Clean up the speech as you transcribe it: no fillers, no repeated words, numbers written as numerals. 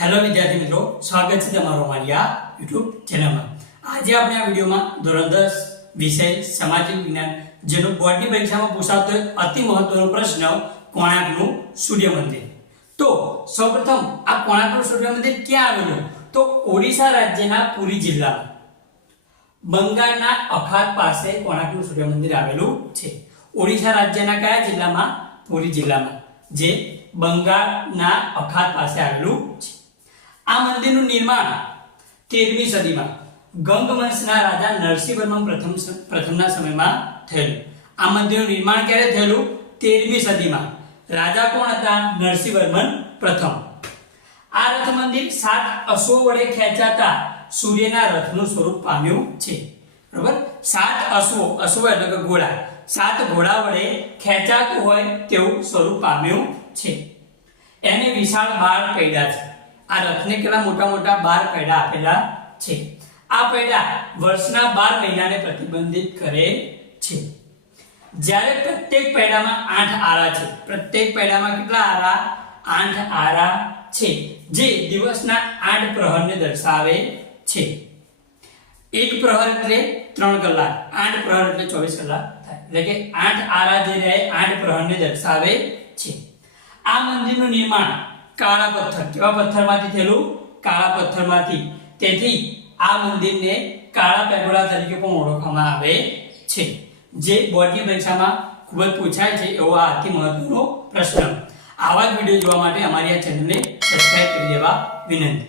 Hello વિદ્યાર્થી મિત્રો, સ્વાગત છે તમારું અમારી આ YouTube ચેનલમાં। આજે આપણે આ વિડિયોમાં ધોરણ 10 વિષય સામાજિક વિજ્ઞાન જેનો બોર્ડની પરીક્ષામાં પૂછાતો એક અતિ મહત્વનો પ્રશ્ન કોણાર્કનું સૂર્ય મંદિર। તો સૌપ્રથમ આ કોણાર્કનું સૂર્ય મંદિર ક્યાં આવેલું? તો ઓડિશા રાજ્યના પુરી જિલ્લામાં બંગાળના અખાત પાસે કોણાર્કનું સૂર્ય મંદિર આવેલું છે। ઓડિશા રાજ્યના કયા જિલ્લામાં? પુરી જિલ્લામાં, જે બંગાળના અખાત પાસે આવેલું છે। આ મંદિરનું નિર્માણ 13મી સદીમાં ગંગવંશના રાજા નરસિંહવર્મન પ્રથમના સમયમાં થયેલું। આ મંદિરનું નિર્માણ ક્યારે થયેલું? 13મી સદીમાં। રાજા કોણ હતા? નરસિંહવર્મન પ્રથમ। આ રથ મંદિર 7 અશ્વો વડે ખેંચાતા સૂર્યના રથનું સ્વરૂપ પામ્યું છે। બરાબર? 7 અશ્વો એટલે કે ઘોડા, 7 ઘોડા વડે ખેંચાતું હોય તેવું સ્વરૂપ પામ્યું છે। એને વિશાળ 12 પૈડા છે। આ રથને કેટલા મોટા મોટા 12 પૈડા આપેલા છે। આ પૈડા વર્ષના 12 મહિનાને પ્રતિબંધિત કરે છે। જ્યારે પ્રત્યેક પૈડામાં 8 આરા છે। પ્રત્યેક પૈડામાં કેટલા આરા? 8 આરા છે, જે દિવસના 8 પ્રહરને દર્શાવે છે। એક પ્રહર એટલે 3 કલાક, 8 પ્રહર એટલે 24 કલાક થાય, એટલે કે 8 આરા જે રહે 8 પ્રહરને દર્શાવે છે। આ મંદિરનું નિર્માણ કાળા પથ્થર, કેવા પથ્થરમાંથી થયેલું? કાળા પથ્થરમાંથી। તેથી આ મંદિરને કાળા પેગોડા તરીકે પણ ઓળખવામાં આવે છે, જે બોર્ડની પરીક્ષામાં ખૂબ જ પૂછાય છે એવો આ અતિ મહત્વનો પ્રશ્ન। આવા જ વિડિયો જોવા માટે અમારી આ ચેનલને સબસ્ક્રાઇબ કરી દેવા વિનંતી।